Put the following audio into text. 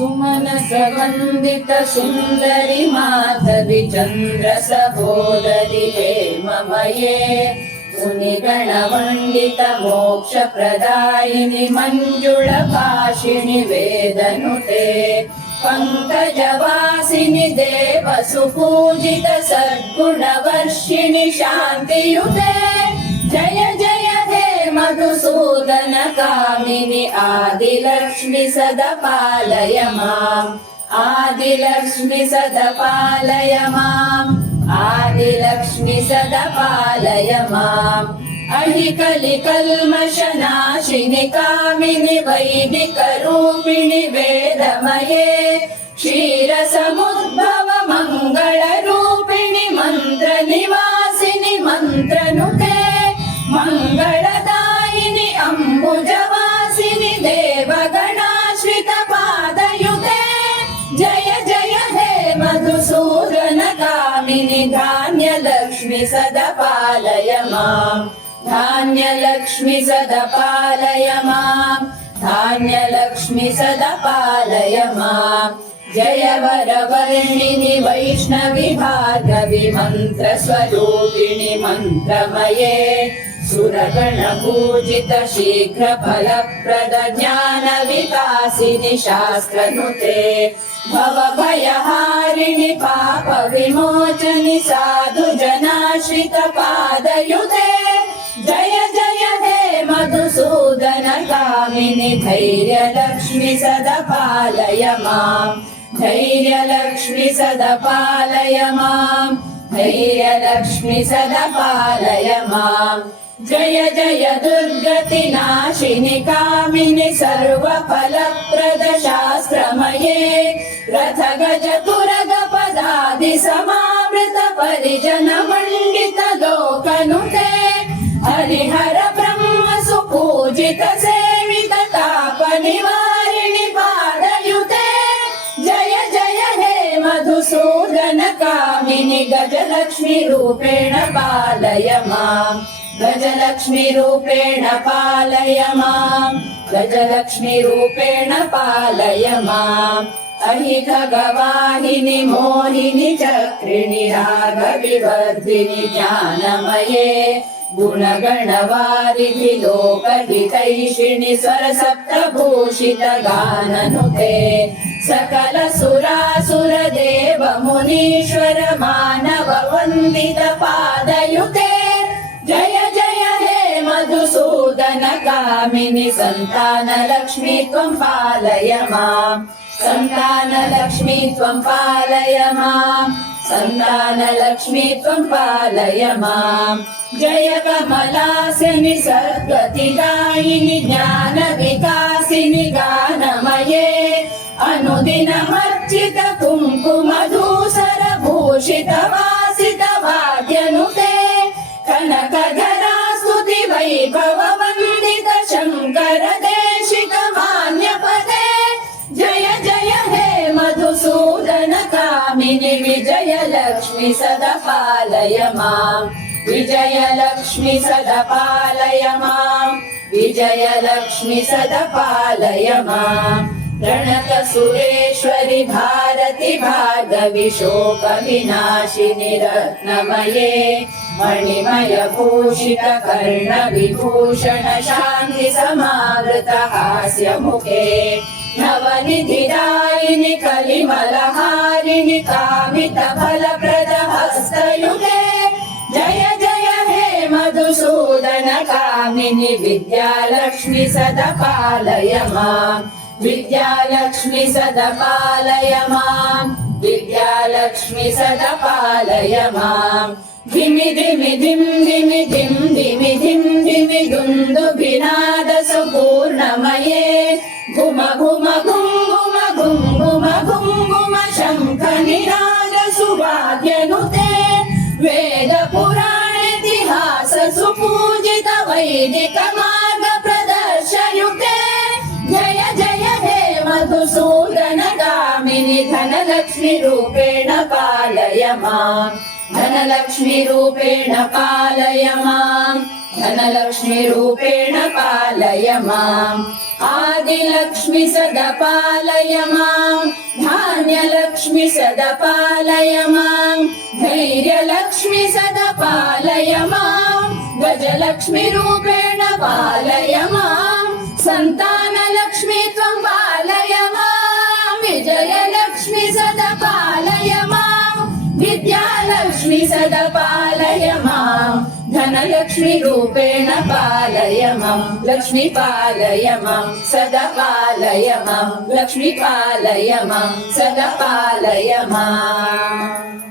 सुमनस वन्दित सुन्दरि माधवि चन्द्र सहोदरि हेममये मुनिगणवन्दित मोक्षप्रदायिनि मञ्जुळभाषिणि वेदनुते पङ्कजवासिनि देवसुपूजित सद्गुणवर्षिणि शान्तियुते जय जय हे मधुसूदन कामिनि आदिलक्ष्मि सदा पालय माम् आदिलक्ष्मि सदा पालय माम् आदिलक्ष्मि सदा पालय माम् अहिकलिकल्मषनाशिनि कामिनि वैदिकरूपिणि वेदमये क्षीरसमुद्भव मङ्गलरूपिणि मन्त्रनिवासिनि मन्त्रनुते मङ्गलदायिनि अम्बुजवासिनि देवगणाश्रित पादयुते जय जय हे मधुसूदन कामिनि धान्यलक्ष्मि सदा पालय माम् धान्यलक्ष्मि सदा पालय माम् धान्यलक्ष्मि सदा पालय माम् जय वरवर्णिनि वैष्णवि भार्गवि मन्त्रस्वरूपिणि मन्त्रमये सुरगणपूजित शीघ्रफलप्रद ज्ञानविकासिनि शास्त्रनुते भवभयहारिणि पापविमोचनि साधुजनाश्रित पादयुते जय जय हे मधुसूदन कामिनि धैर्यलक्ष्मि सदा पालय माम् धैर्यलक्ष्मि सदा पालय माम् धैर्यलक्ष्मि सदा पालय माम् जय जय दुर्गतिनाशिनि कामिनि सर्वफलप्रद शास्त्रमये रथगज तुरग पदादि समावृत परिजन मण्डित लोकनुते हरिहर ब्रह्म सुपूजित सेवित ताप निवारिणि पादयुते जय जय हे मधुसूदन कामिनि गजलक्ष्मि रूपेण पालय माम् गजलक्ष्मी रूपेण पालय माम् गजलक्ष्मी रूपेण पालय माम् अहिखगवाहिनि मोहिनि चक्रिणि रागविवर्धिनि ज्ञानमये गुणगणवारिधि लोकहितैषिणि स्वरसप्तभूषित गाननुते सकल सुरासुर देव मुनीश्वर मानव वन्दित पादयुते जय जय हे मधुसूदन कामिनि सन्तानलक्ष्मी त्वं पालय माम् सन्तानलक्ष्मी त्वं पालय माम् सन्तानलक्ष्मी त्वं पालय माम् जय कमलासिनि सद्गतिदायिनि ज्ञानविकासिनि गानमये अनुदिनमर्चित कुङ्कुमधूसर भूषित वासित भाग्यनुते कनकधरा स्तुति वैभव वन्दित शङ्कर देशिक मान्यपदे जय जय हे मधुसूदन कामिनि विजयलक्ष्मि सदा पालय माम् विजयलक्ष्मि सदा पालय माम् विजयलक्ष्मि सदा पालय माम् प्रणत सुरेश्वरि भारति भार्गवि शोक विनाशिनि रत्नमये मणिमय भूषित कर्ण विभूषण शान्ति समावृत हास्य मुखे नवनिधिदायिनि कलिमलहारिणि कामित फलप्रद हस्तयुगे जय जय हे मधुसूदन कामिनि विद्यालक्ष्मि सदा पालय माम् विद्यालक्ष्मि सदा पालय माम् विद्यालक्ष्मि सदा पालय माम् धिमि धिमि धिम् धिमि धिम् धिमि धिम् धिमि दुन्दुभिनाद सुपूर्णमये घुम घुम घुम घुम घुम घुम घुम घुम शङ्ख निराज सुभाग्यनुते वेद पुराणेतिहास सुपूजित वैदिक मार्ग प्रदर्शयुते जय जय हे मधुसूदन कामिनि धनलक्ष्मी रूपेण पालय माम् धनलक्ष्मी रूपेण पालय माम् धनलक्ष्मी रूपेण पालय माम् आदिलक्ष्मी सदा पालय माम् धान्यलक्ष्मि सदा पालय माम् धैर्यलक्ष्मि सदा पालय माम् गजलक्ष्मि रूपेण पालय माम् सन्तानलक्ष्मि त्वं पालय माम् विजयलक्ष्मि सदा पालय माम् विद्यालक्ष्मि सदा पालय माम् धनलक्ष्मि रूपेण पालय माम् लक्ष्मी पालय माम् सदा पालय माम् लक्ष्मी पालय माम् सदा पालय माम्